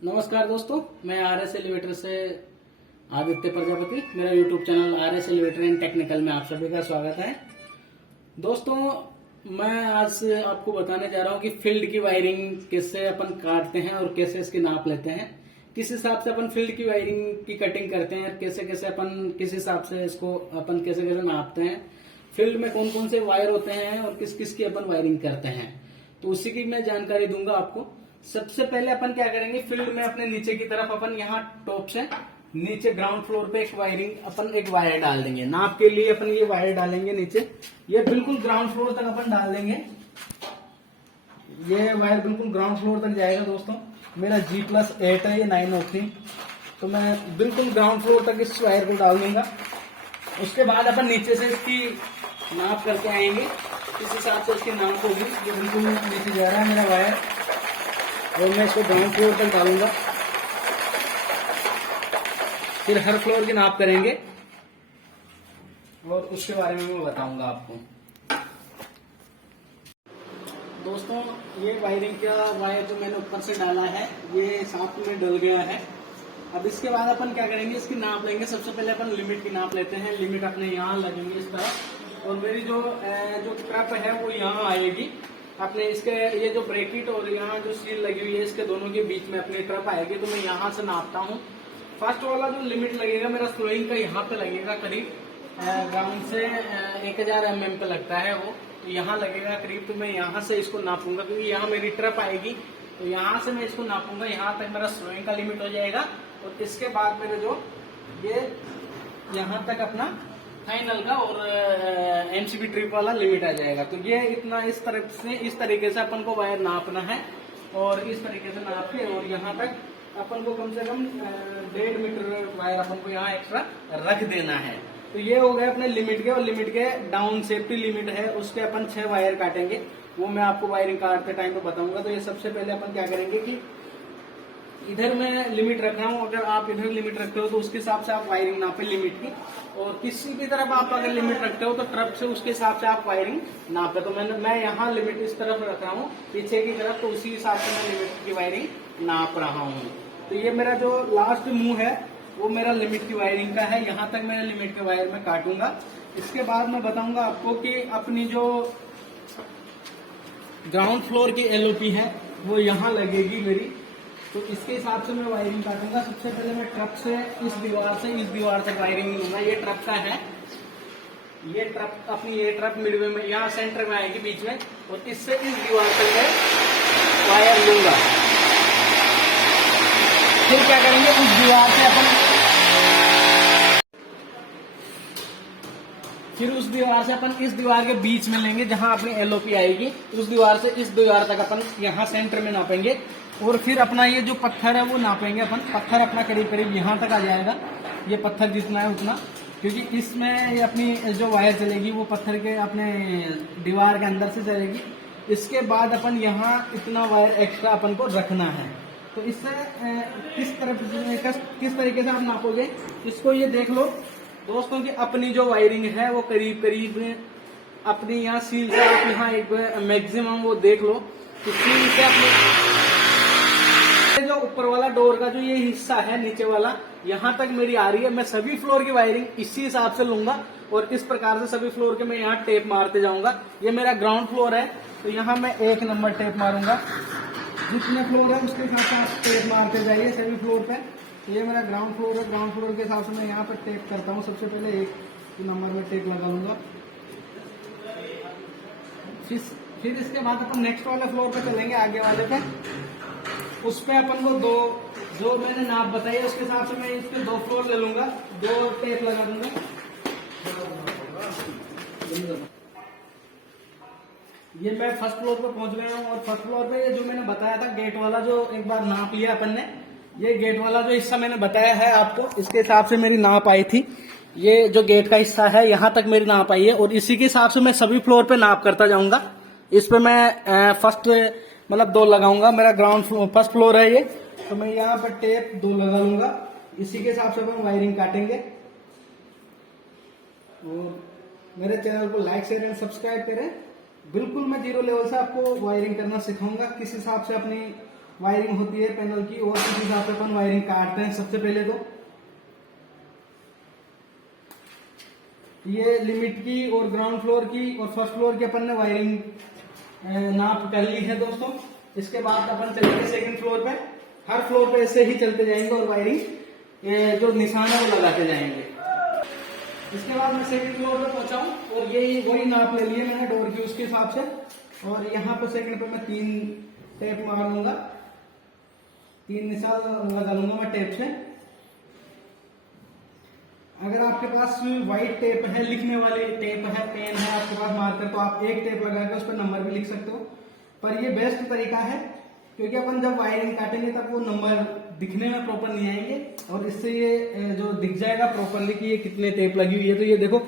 नमस्कार दोस्तों, मैं आर एस एलिवेटर से आदित्य प्रजापति। मेरा YouTube channel R S elevator and technical में आप सभी का स्वागत है। दोस्तों, मैं आज आपको बताने जा रहा हूँ कि फील्ड की वायरिंग कैसे अपन काटते हैं और कैसे इसकी नाप लेते हैं, किस हिसाब से अपन फील्ड की वायरिंग की कटिंग करते हैं, कैसे कैसे अपन किस हिसाब से इसको अपन कैसे कैसे नापते हैं, फील्ड में कौन कौन से वायर होते हैं और किस किस की अपन वायरिंग करते हैं, तो उसी की मैं जानकारी दूंगा आपको। सबसे पहले अपन क्या करेंगे, फील्ड में अपने नीचे की तरफ अपन यहाँ टॉप से नीचे ग्राउंड फ्लोर पे एक वायरिंग अपन एक वायर डाल देंगे। नाप के लिए अपन ये वायर डालेंगे नीचे, ये बिल्कुल ग्राउंड फ्लोर तक अपन डाल देंगे। ये वायर बिल्कुल ग्राउंड फ्लोर तक जाएगा। दोस्तों, मेरा G+8 है, ये 903, तो मैं बिल्कुल ग्राउंड फ्लोर तक इस वायर को डाल दूंगा। उसके बाद अपन नीचे से इसकी नाप करके आएंगे, इस हिसाब से इसकी नाप होगी। ये बिल्कुल नीचे जा रहा है मेरा वायर और मैं इसको ग्राउंड फ्लोर तक डालूंगा। फिर हर फ्लोर की नाप करेंगे और उसके बारे में मैं बताऊंगा आपको। दोस्तों, ये वायरिंग का वायर जो मैंने ऊपर से डाला है ये साथ में डल गया है। अब इसके बाद अपन क्या करेंगे, इसकी नाप लेंगे। सबसे पहले अपन लिमिट की नाप लेते हैं। लिमिट अपने यहाँ लगेंगे इस तरह, और मेरी जो ट्रप है वो यहाँ आएगी अपने। इसके ये जो ब्रैकेट और यहाँ जो सील लगी हुई है इसके दोनों के बीच में अपनी ट्रप आएगी, तो मैं यहाँ से नापता हूँ। फर्स्ट वाला जो लिमिट लगेगा मेरा स्लोइंग का यहाँ पे लगेगा, करीब ग्राउंड से 1000 mm पे लगता है वो, तो यहाँ लगेगा करीब। तो मैं यहाँ से इसको नापूंगा क्योंकि यहाँ मेरी ट्रप आएगी, तो यहाँ से मैं इसको नापूंगा। यहाँ तक मेरा स्लोइंग का लिमिट हो जाएगा और इसके बाद मेरे जो ये यहाँ तक अपना फाइनल का और एमसीबी ट्रिप वाला लिमिट आ जाएगा। तो ये इतना इस तरीके से अपन को वायर नापना है और इस तरीके से नाप के और यहाँ तक अपन को कम से कम 1.5 मीटर वायर अपन को यहाँ एक्स्ट्रा रख देना है। तो ये हो गए अपने लिमिट के, और लिमिट के डाउन सेफ्टी लिमिट है उसके अपन 6 वायर काटेंगे, वो मैं आपको वायरिंग काटते टाइम पे बताऊंगा। तो ये सबसे पहले अपन क्या करेंगे कि इधर मैं लिमिट रख रहा हूँ, अगर आप इधर लिमिट रखते हो तो उसके हिसाब से आप वायरिंग नापे लिमिट की, और किसी भी तरफ आप अगर लिमिट रखते हो तो ट्रप से उसके हिसाब से आप वायरिंग नापे। तो मैं यहाँ लिमिट इस तरफ रख रहा हूँ पीछे की तरफ, तो उसी हिसाब से मैं लिमिट की वायरिंग नाप रहा हूँ। तो ये मेरा जो लास्ट मुंह है वो मेरा लिमिट की वायरिंग का है, यहाँ तक मैं लिमिट के वायर में काटूंगा। इसके बाद मैं बताऊंगा आपको कि अपनी जो ग्राउंड फ्लोर की एलओपी है वो यहाँ लगेगी मेरी, तो इसके हिसाब से मैं वायरिंग काटूंगा। सबसे पहले मैं ट्रप से इस दीवार तक वायरिंग लूंगा। ये ट्रप का है, ये ट्रप अपनी ये ट्रप मिडवे में यहाँ सेंटर में आएगी बीच में, और इससे इस दीवार तक मैं वायर लूंगा। फिर क्या करेंगे, उस दीवार से अपन इस दीवार के बीच में लेंगे जहां अपनी एलओपी आएगी, उस दीवार से इस दीवार तक अपन यहाँ सेंटर में नापेंगे। और फिर अपना ये जो पत्थर है वो नापेंगे अपन। पत्थर अपना करीब करीब यहाँ तक आ जाएगा, ये पत्थर जितना है उतना, क्योंकि इसमें ये अपनी जो वायर चलेगी वो पत्थर के अपने दीवार के अंदर से चलेगी। इसके बाद अपन यहाँ इतना वायर एक्स्ट्रा अपन को रखना है। तो इससे किस तरीके से आप नापोगे इसको ये देख लो दोस्तों, कि अपनी जो वायरिंग है वो करीब करीब अपनी यहाँ सील से आप यहाँ एक मैक्सिमम वो देख लो कि सील से अपनी जो ऊपर वाला डोर का जो ये हिस्सा है नीचे वाला, यहाँ तक मेरी आ रही है। मैं सभी फ्लोर की वायरिंग इसी हिसाब से लूंगा और इस प्रकार से सभी फ्लोर के मैं यहाँ टेप मारते जाऊंगा। ये मेरा ग्राउंड फ्लोर है, तो यहाँ मैं 1 नंबर टेप मारूंगा। जितने फ्लोर है उसके हिसाब से आप टेप मारते जाइए सभी फ्लोर पे। ये मेरा ग्राउंड फ्लोर है, ग्राउंड फ्लोर के हिसाब से मैं यहाँ पर टेप करता हूँ। सबसे पहले 1 नंबर में टेप लगा लूंगा। फिर इसके बाद अपन नेक्स्ट वाले फ्लोर पे चलेंगे, आगे वाले पे। उस पे अपन को 2 जो मैंने नाप बताई है उसके हिसाब से मैं इस पे 2 फ्लोर ले लूंगा, 2 टेप लगा दूंगा। ये मैं फर्स्ट फ्लोर पे पहुंच गया हूँ, और फर्स्ट फ्लोर पे ये जो मैंने बताया था गेट वाला, जो एक बार नाप लिया अपन ने, ये गेट वाला जो हिस्सा मैंने बताया है आपको, इसके हिसाब से मेरी नाप आई थी। ये जो गेट का हिस्सा है यहाँ तक मेरी नाप आई है, और इसी के हिसाब से मैं सभी फ्लोर पे नाप करता जाऊंगा। इस पे मैं फर्स्ट मतलब 2 लगाऊंगा। मेरा फर्स्ट फ्लोर है ये, तो मैं यहाँ पर टेप 2 लगा लूंगा। इसी के हिसाब से अपन वायरिंग काटेंगे। और मेरे चैनल को लाइक शेयर एंड सब्सक्राइब करें। बिल्कुल मैं 0 लेवल से आपको वायरिंग करना सिखाऊंगा, किस हिसाब से अपनी वायरिंग होती है पैनल की, और इस हिसाब से अपन वायरिंग काटते हैं। सबसे पहले तो ये लिमिट की और ग्राउंड फ्लोर की और फर्स्ट फ्लोर की अपन ने वायरिंग नाप कर ली है दोस्तों। इसके बाद अपन चलेंगे सेकंड फ्लोर पे। हर फ्लोर पे ऐसे ही चलते जाएंगे और वायरिंग जो निशान है वो लगाते जाएंगे। इसके बाद मैं सेकंड फ्लोर पे पहुंचा हूँ और यही वही नाप ले लिए मैंने डोर की उसके हिसाब से। और यहाँ पे सेकंड पे मैं 3 टेप मार लूंगा, 3 निशान लगा लूंगा मैं टेप से। अगर आपके पास व्हाइट टेप है, लिखने वाली टेप है, पेन है आपके पास मार्कर, तो आप एक टेप लगा के उस पर नंबर भी लिख सकते हो। पर ये बेस्ट तरीका है क्योंकि अपन जब वायरिंग काटेंगे तब वो नंबर दिखने में प्रॉपर नहीं आएंगे और इससे ये जो दिख जाएगा प्रॉपरली कि ये कितने टेप लगी हुई है। तो ये देखो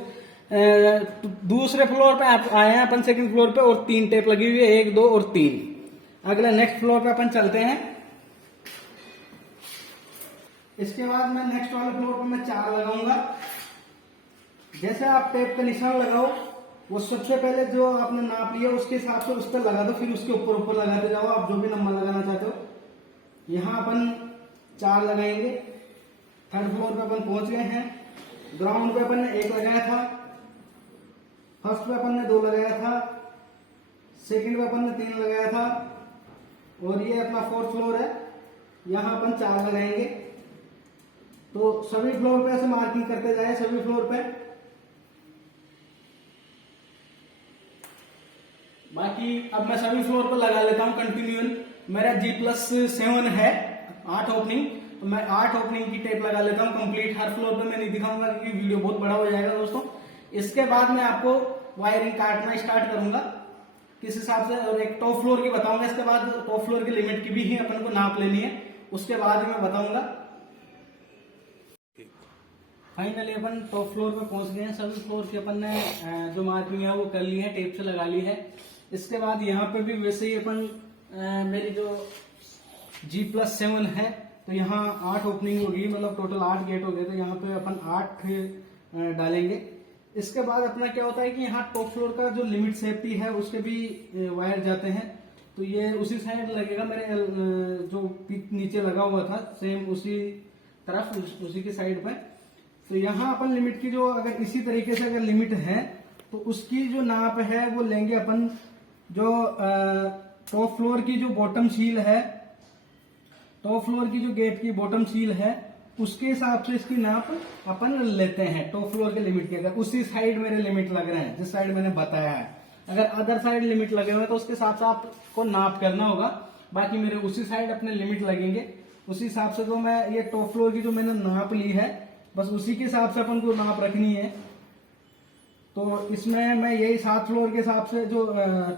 दूसरे फ्लोर पे आप आए हैं अपन सेकंड फ्लोर पे और 3 टेप लगी हुई है, 1, 2 और 3। अगला नेक्स्ट फ्लोर पे अपन चलते हैं। इसके बाद मैं नेक्स्ट वाले फ्लोर पे मैं 4 लगाऊंगा। जैसे आप टेप का निशान लगाओ वो सबसे पहले जो आपने नाप लिया उसके हिसाब से उस पर लगा दो, फिर उसके ऊपर ऊपर लगाते जाओ आप जो भी नंबर लगाना चाहते हो। यहाँ अपन 4 लगाएंगे। थर्ड फ्लोर पे अपन पहुंच गए हैं। ग्राउंड पे अपन ने 1 लगाया था, फर्स्ट पे अपन ने 2 लगाया था, सेकंड पे अपन ने 3 लगाया था और ये अपना 4th फ्लोर है, यहाँ अपन 4 लगाएंगे। तो सभी फ्लोर पे ऐसे मार्किंग करते जाए सभी फ्लोर पे। बाकी अब मैं सभी फ्लोर पर लगा लेता हूँ कंटिन्यूअल। मेरा G+7 है 8 ओपनिंग, तो मैं 8 ओपनिंग की टेप लगा लेता हूँ कंप्लीट। हर फ्लोर पे मैं नहीं दिखाऊंगा क्योंकि वीडियो बहुत बड़ा हो जाएगा दोस्तों। इसके बाद मैं आपको वायरिंग काटना स्टार्ट करूंगा किस हिसाब से, और एक टॉप फ्लोर की बताऊंगा। इसके बाद टॉप फ्लोर की लिमिट की भी ही अपन को नाप लेनी है, उसके बाद ही मैं बताऊंगा। फाइनली अपन टॉप फ्लोर पे पहुंच गए हैं। सभी फ्लोर की अपन ने जो मार्किंग है वो कर ली है, टेप से लगा ली है। इसके बाद यहाँ पे भी वैसे ही अपन मेरी जो G+7 है तो यहाँ 8 ओपनिंग होगी, मतलब टोटल 8 गेट हो गए, तो यहाँ पे अपन 8 डालेंगे। इसके बाद अपना क्या होता है कि यहाँ टॉप फ्लोर का जो लिमिट सेफ्टी है उसके भी वायर जाते हैं, तो ये उसी साइड लगेगा। मेरे जो नीचे लगा हुआ था सेम उसी तरफ, उसी की साइड पे। तो यहाँ अपन लिमिट की जो अगर इसी तरीके से अगर लिमिट है तो उसकी जो नाप है वो लेंगे अपन। जो टॉप फ्लोर की जो बॉटम सील है, टॉप फ्लोर की जो गेट की बॉटम सील है उसके हिसाब से इसकी नाप अपन लेते हैं टॉप फ्लोर के लिमिट के। अगर उसी साइड मेरे लिमिट लग रहे हैं जिस साइड मैंने बताया है, अगर अदर साइड लिमिट लगे हुए तो उसके हिसाब से आपको नाप करना होगा। बाकी मेरे उसी साइड अपने लिमिट लगेंगे उसी हिसाब से। तो मैं ये टॉप फ्लोर की जो मैंने नाप ली है बस उसी के हिसाब से अपन को नाप रखनी है। तो इसमें मैं यही 7 फ्लोर के हिसाब से, जो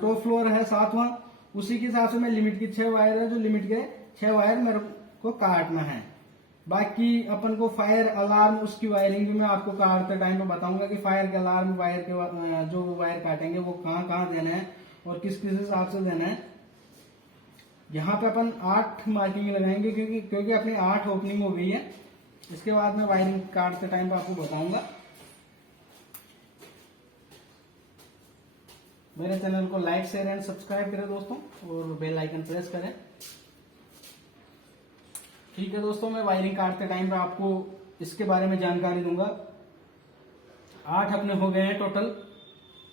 टॉप फ्लोर है 7वां, उसी के हिसाब से मैं लिमिट की 6 वायर है, जो लिमिट के 6 वायर मेरे को काटना है। बाकी अपन को फायर अलार्म उसकी वायरिंग भी मैं आपको काटते टाइम पे बताऊंगा कि फायर के अलार्म वायर के जो वायर काटेंगे वो कहाँ कहाँ देना है और किस किस हिसाब से देना है। यहाँ पे अपन 8 मार्किंग लगाएंगे क्योंकि अपनी 8 ओपनिंग हो गई है। इसके बाद मैं वायरिंग काटते टाइम पे आपको बताऊंगा। मेरे चैनल को लाइक शेयर एंड सब्सक्राइब करें दोस्तों और बेल आइकन प्रेस करें। ठीक है दोस्तों, मैं वायरिंग काटते टाइम पे आपको इसके बारे में जानकारी दूंगा। 8 अपने हो गए हैं टोटल,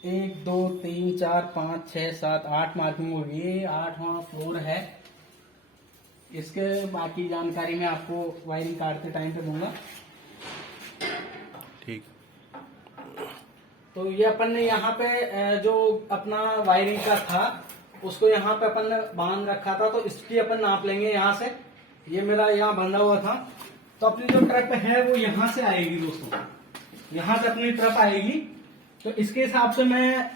1 2 3 4 5 6 7 8 मार्किंग हो गई है। 8वां फ्लोर है। इसके बाकी जानकारी मैं आपको वायरिंग काटते टाइम पे दूंगा। ठीक। तो ये अपन ने यहाँ पे जो अपना वायरिंग का था उसको यहाँ पे अपन ने बांध रखा था, तो इसकी अपन नाप लेंगे यहाँ से। ये मेरा यहाँ बंधा हुआ था, तो अपनी जो ट्रप है वो यहाँ से आएगी दोस्तों, यहाँ से अपनी ट्रप आएगी। तो इसके हिसाब से मैं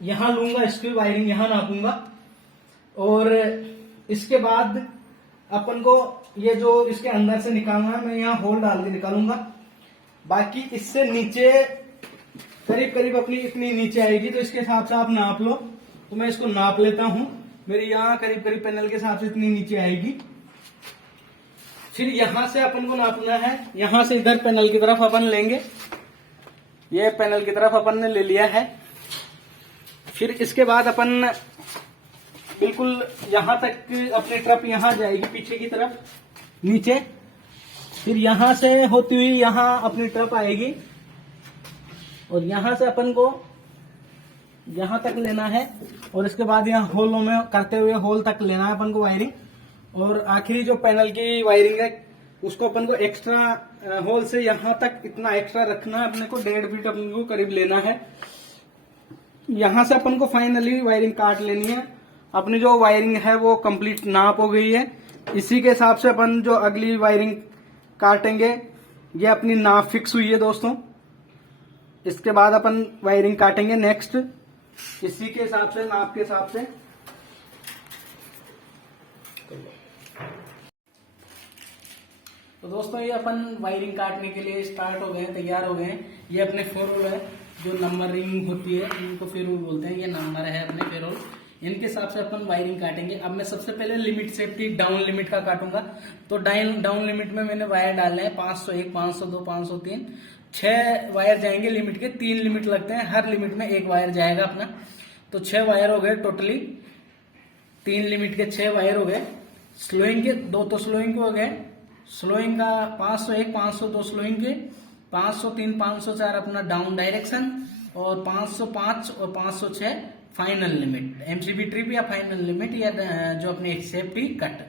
यहाँ लूंगा, इसकी वायरिंग यहाँ नापूंगा और इसके बाद अपन को ये जो इसके अंदर से निकालना है मैं यहाँ होल डाल के निकालूंगा। बाकी इससे नीचे करीब करीब अपनी इतनी नीचे आएगी, तो इसके हिसाब से आप नाप लो। तो मैं इसको नाप लेता हूं। मेरी यहाँ करीब करीब पैनल के हिसाब से इतनी नीचे आएगी। फिर यहां से अपन को नापना है, यहां से इधर पैनल की तरफ अपन लेंगे। ये पैनल की तरफ अपन ने ले लिया है। फिर इसके बाद अपन बिल्कुल यहाँ तक अपनी ट्रप यहाँ जाएगी पीछे की तरफ नीचे, फिर यहाँ से होती हुई यहाँ अपनी ट्रप आएगी और यहाँ से अपन को यहाँ तक लेना है और इसके बाद यहाँ होलों में करते हुए होल तक लेना है अपन को वायरिंग। और आखिरी जो पैनल की वायरिंग है उसको अपन को एक्स्ट्रा होल से यहाँ तक इतना एक्स्ट्रा रखना है, अपने को 1.5 फीट अपन को करीब लेना है। यहाँ से अपन को फाइनली वायरिंग काट लेनी है। अपनी जो वायरिंग है वो कंप्लीट नाप हो गई है। इसी के हिसाब से अपन जो अगली वायरिंग काटेंगे, ये अपनी नाप फिक्स हुई है दोस्तों। इसके बाद अपन वायरिंग काटेंगे नेक्स्ट इसी के हिसाब से, नाप के हिसाब से। तो दोस्तों ये अपन वायरिंग काटने के लिए स्टार्ट हो गए हैं, तैयार हो गए हैं। ये अपने फेरोल है, जो नंबरिंग होती है इनको फेरोल बोलते हैं। ये नंबर है अपने फेरोल, इनके हिसाब से अपन वायरिंग काटेंगे। अब मैं सबसे पहले लिमिट सेफ्टी डाउन लिमिट का काटूंगा। तो डाउन लिमिट में मैंने वायर डाले हैं 501, 502, 503, 6 वायर जाएंगे लिमिट के। 3 लिमिट लगते हैं, हर लिमिट में 1 वायर जाएगा अपना। तो 6 वायर हो गए टोटली, 3 लिमिट के 6 वायर हो गए। स्लोइंग के 2 तो स्लोइंग के हो गए। स्लोइंग का 501, 502 स्लोइंग के, 503, 504 अपना डाउन डायरेक्शन, और 505 और 506 फाइनल लिमिट, एमसीबी ट्रिप या फाइनल लिमिट, या जो अपनी सेफ्टी कट।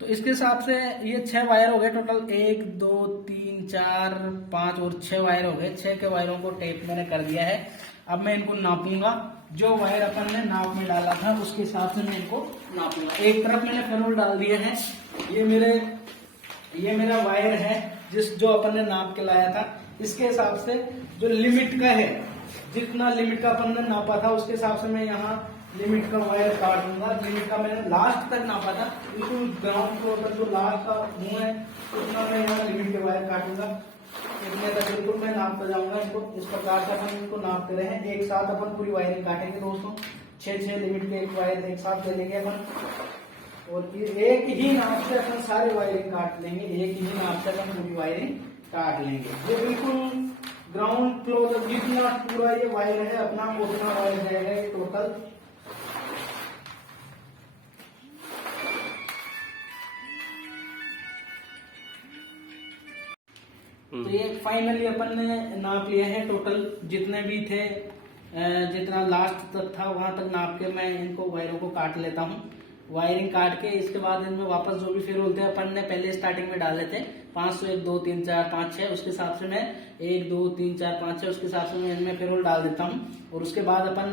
तो इसके हिसाब से ये 6 वायर हो गए टोटल। 1, 2, 3, 4, 5 और 6 वायर हो गए। 6 के वायरों को टेप मैंने कर दिया है। अब मैं इनको नापूंगा। जो वायर अपन ने नाप में डाला था उसके हिसाब से मैं इनको नापूंगा। एक तरफ मैंने फेरोल डाल दिया है। ये मेरा वायर है जो अपन ने नाप के लाया था। इसके हिसाब से जो लिमिट का है, जितना लिमिट का अपन ने नापा था उसके हिसाब से मैं यहाँ लिमिट का वायर काट दूंगा। लिमिट का मैंने लास्ट तक नापा था, बिल्कुल ग्राउंड फ्लोर पर जो लास्ट का मुंह है उतना मैं यहाँ लिमिट के वायर काटूंगा। इतने तक बिल्कुल मैं नापता जाऊंगा इनको। इस प्रकार से अपन इनको नापते रहे। एक साथ अपन पूरी वायरिंग काटेंगे दोस्तों। 6 लिमिट के 1 वायर एक साथ ले लेंगे अपन, और एक ही नाप से अपन सारे वायरिंग काट लेंगे। एक ही नाप से अपन पूरी वायरिंग काट लेंगे। ये बिल्कुल ग्राउंड फ्लोर जितना पूरा ये वायर है अपना, उतना वायर जाएगा ये टोटल। तो ये फाइनली अपन ने नाप लिया है टोटल जितने भी थे, जितना लास्ट तक था वहां तक नाप के मैं इनको वायरों को काट लेता हूँ। वायरिंग काट के इसके बाद इनमें वापस जो भी फेरोल थे अपन ने पहले स्टार्टिंग में डाले थे 501, 2, 3, 4, 5, 6, उसके हिसाब से मैं 1, 2, 3, 4, 5, 6 उसके हिसाब से मैं इनमें फेरोल डाल देता हूँ। और उसके बाद अपन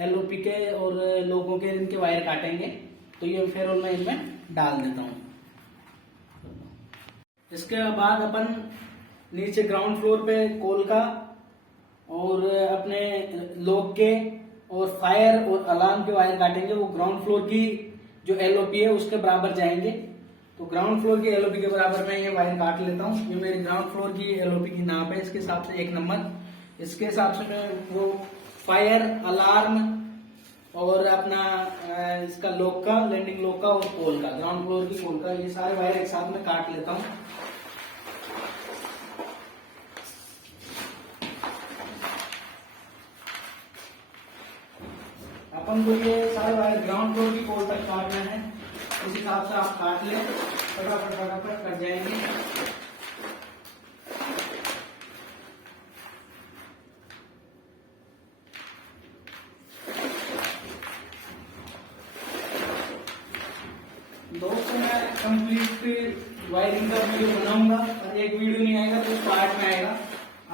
एलओपी के और लोगों के इनके वायर काटेंगे। तो ये फेरोल मैं इनमें डाल देता हूँ। इसके बाद अपन नीचे ग्राउंड फ्लोर पे कोल का और अपने लोग के और फायर और अलार्म के वायर काटेंगे। वो ग्राउंड फ्लोर की जो एलओपी है उसके बराबर जाएंगे। तो ग्राउंड फ्लोर की एलओपी के बराबर मैं ये वायर काट लेता हूँ। ये मेरी ग्राउंड फ्लोर की एलओपी की नाप है, इसके हिसाब से 1 नंबर। इसके हिसाब से मैं वो फायर, अलार्म और अपना इसका लॉक का, लैंडिंग लॉक का और पोल का, ग्राउंड फ्लोर की पोल का, ये सारे वायर एक साथ में काट लेता हूँ। अपन को ये सारे वायर ग्राउंड फ्लोर की पोल तक काटना है। इस हिसाब से आप काट लें, फटाफट कर जाएंगे। दोस्तों मैं कंप्लीट वायरिंग का वीडियो बनाऊंगा, और एक वीडियो नहीं आएगा तो पार्ट में आएगा।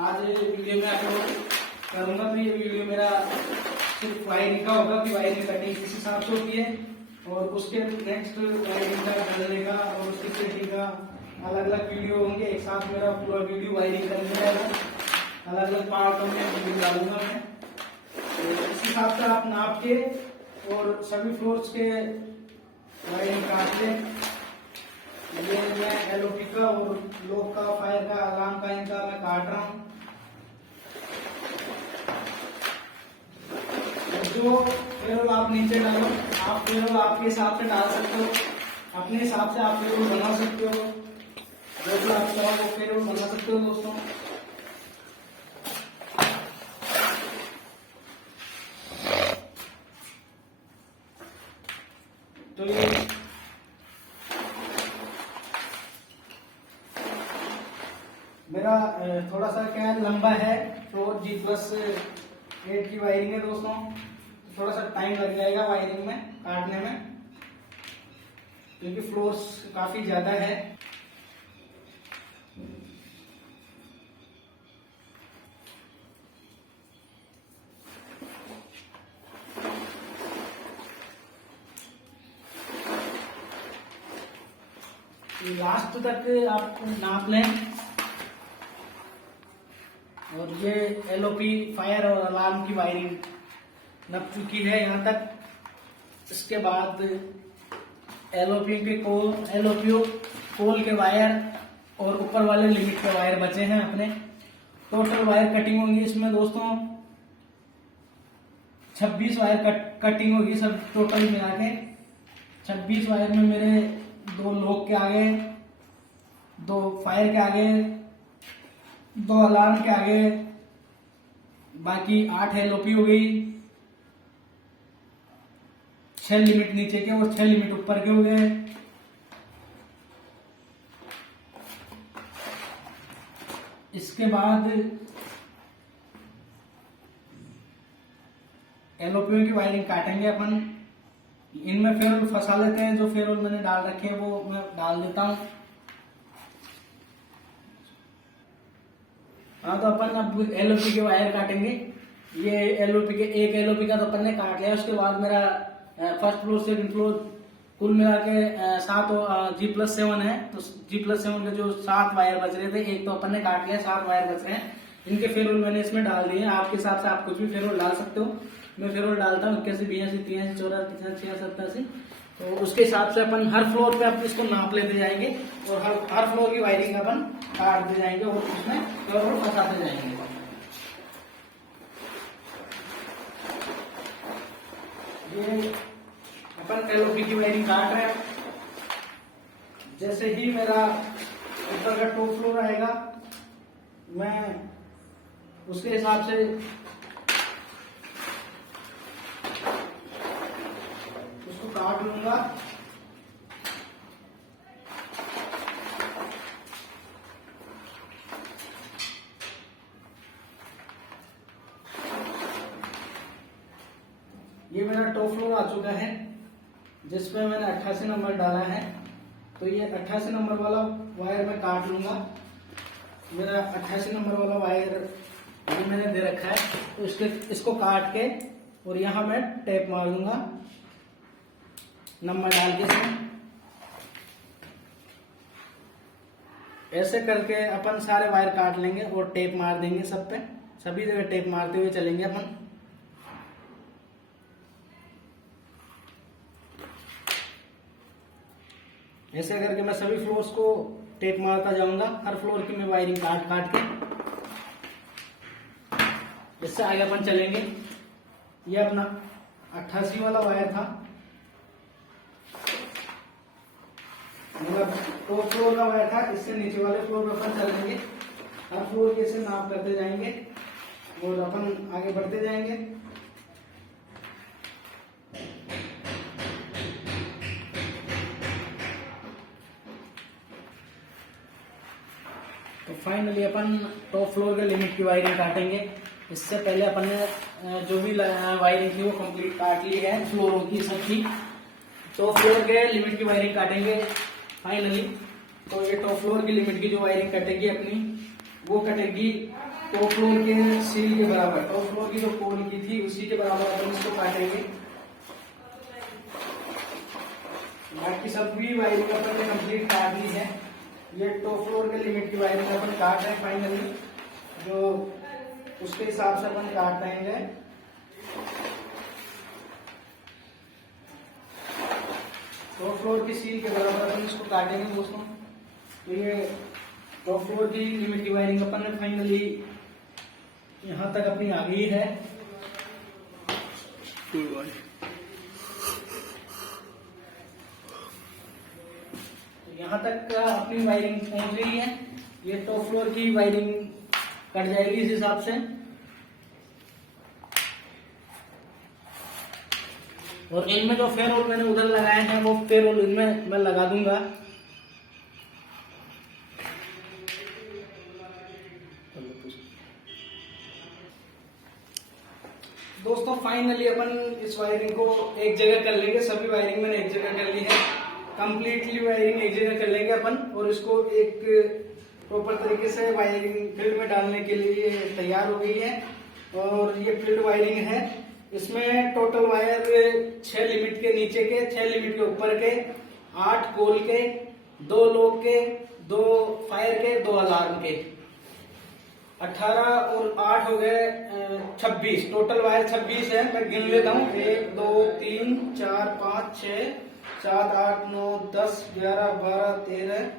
आज वीडियो में अपलोड करूंगा। तो ये वीडियो मेरा सिर्फ वायरिंग का होगा कि वायरिंग कटिंग किस हिसाब से होती है, और उसके नेक्स्ट वायरिंग का डालने का और उसकी सेटिंग का अलग अलग वीडियो होंगे। एक साथ मेरा पूरा वीडियो वायरिंग करने रहेगा, अलग अलग पार्टों में वीडियो डालूंगा मैं। तो इस हिसाब से आप नाप के और सभी फ्लोर्स के वायरिंग काट ले। ये मैं एलओपी का और लॉक का, फायर का, अलार्म का, इनका मैं काट रहा हूँ। जो फेरोल आप नीचे डालो, आप फेरोल आपके हिसाब से डाल सकते हो, अपने हिसाब से आप फेरोल बना सकते हो। जैसे आप चाहो वो फेरोल बना सकते हो दोस्तों। मेरा थोड़ा सा क्या है, लंबा है, फ्लोर G+8 की वायरिंग है दोस्तों, थोड़ा सा टाइम लग जाएगा वायरिंग में काटने में, क्योंकि फ्लोर्स काफी ज्यादा है। लास्ट तक आप नाप लें। और ये एलओपी फायर और अलार्म की वायरिंग नप चुकी है यहाँ तक। इसके बाद एलओपीओ कोल के वायर और ऊपर वाले लिमिट के वायर बचे हैं अपने। टोटल वायर कटिंग होगी इसमें दोस्तों 26 वायर कटिंग होगी सब टोटल मिला के। 26 वायर में मेरे 2 लॉक के आगे, 2 फायर के आगे, 2 अलार्म के आगे, बाकी 8 एलओपी हो गई, 6 लिमिट नीचे के और 6 लिमिट ऊपर के हो गए। इसके बाद एलओपी की वायरिंग काटेंगे अपन। इनमें फेरोल फंसा लेते हैं, जो फेरोल मैंने डाल रखे हैं वो मैं डाल देता हूं। हाँ, तो अपन अब एलओपी के वायर काटेंगे। ये एलओपी के एक एलओपी का तो अपन ने काट लिया। उसके बाद मेरा फर्स्ट फ्लोर सेकंड फ्लोर कुल मिला के 7 G+7 है। तो G+7 के जो 7 वायर बच रहे थे, एक तो अपन ने काट लिया, 7 वायर बच रहे हैं। इनके फेरोल मैंने इसमें डाल दिए। आपके हिसाब से आप कुछ भी फेरोल डाल सकते हो। मैं फेरोल डालता हूँ 81, 82, 83, 84, 86, 87। तो उसके हिसाब से अपन हर फ्लोर पे आप इसको नाप लेते जाएंगे और हर फ्लोर की वायरिंग अपन काटते जाएंगे और उसमें फेरोल फंसाते जाएंगे। ये अपन एलओपी की वायरिंग काट रहे हैं। जैसे ही मेरा ऊपर का टॉप फ्लोर आएगा, मैं उसके हिसाब से उसको काट लूंगा। ये मेरा टॉप फ्लोर आ चुका है, जिसपे मैंने 88 नंबर डाला है। तो ये 88 नंबर वाला वायर मैं काट लूंगा। मेरा 88 नंबर वाला वायर ये मैंने दे रखा है, तो इसको काट के और यहाँ मैं टेप मार दूंगा नंबर डाल के। ऐसे करके अपन सारे वायर काट लेंगे और टेप मार देंगे सब पे। सभी जगह टेप मारते हुए चलेंगे अपन। ऐसे करके मैं सभी फ्लोर्स को टेप मारता जाऊंगा। हर फ्लोर की मैं वायरिंग काट के इससे आगे अपन चलेंगे। ये अपना 88 वाला वायर था, मतलब टॉप फ्लोर का वायर था। इससे नीचे वाले फ्लोर पर अपन चलेंगे। हर फ्लोर के से नाप करते जाएंगे और अपन आगे बढ़ते जाएंगे। तो फाइनली अपन टॉप फ्लोर के लिमिट की वायरिंग काटेंगे। इससे पहले अपन ने जो भी वायरिंग थी वो कंप्लीट काट ली है फ्लोरों की सबकी। टॉप फ्लोर के लिमिट की वायरिंग काटेंगे फाइनली। तो ये टॉप फ्लोर की लिमिट की जो वायरिंग कटेगी अपनी, वो कटेगी टॉप फ्लोर के सील के बराबर। टॉप फ्लोर की जो कोल की थी उसी के बराबर अपन इसको काटेंगे। बाकी सभी वायरिंग अपन ने कंप्लीट काट ली है। ये टॉप फ्लोर के लिमिट की वायरिंग अपन काट रहे हैं फाइनली। जो उसके हिसाब से अपन काट पाएंगे। टॉप फ्लोर की सील के बराबर अपन इसको काटेंगे दोस्तों। तो ये टॉप फ्लोर की लिमिट की वायरिंग अपन ने फाइनली यहाँ तक अपनी आ गई है। यहाँ तक अपनी वायरिंग पहुंच गई है। ये टॉप फ्लोर की वायरिंग कट जाएगी इस हिसाब से। और इनमें जो फेरोल मैंने उधर लगाए हैं वो फेरोल इनमें मैं लगा दूंगा। दोस्तों फाइनली अपन इस वायरिंग को एक जगह कर लेंगे। सभी वायरिंग मैंने एक जगह कर ली है, कंप्लीटली वायरिंग एक जगह कर लेंगे अपन, और इसको एक प्रॉपर तरीके से वायरिंग फील्ड में डालने के लिए तैयार हो गई है। और ये फील्ड वायरिंग है, इसमें टोटल वायर 6 लिमिट के नीचे के, 6 लिमिट के ऊपर के, 8 कोल के, 2 लो के, 2 फायर के, 2 अलार्म के, 18 और 8 हो गए 26। टोटल वायर 26 है। मैं गिन लेता हूँ, 1 2 3 4 5 6 7 8 9 10 11 12 13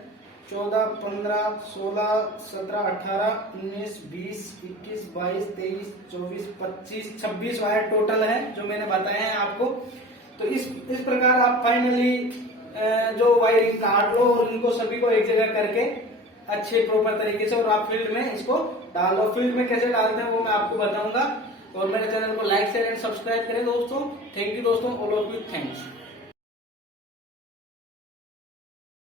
14 15 16 17 18 19 20 21 22 23 24 25 26 वायर टोटल है जो मैंने बताया है आपको। तो इस प्रकार आप फाइनली जो वायरिंग काट लो और इनको सभी को एक जगह करके अच्छे प्रॉपर तरीके से, और आप फील्ड में इसको डाल दो। फील्ड में कैसे डालते हैं वो मैं आपको बताऊंगा। और मेरे चैनल को लाइक शेयर एंड सब्सक्राइब करें दोस्तों। थैंक यू दोस्तों, ऑल ऑफ यू, थैंक्स।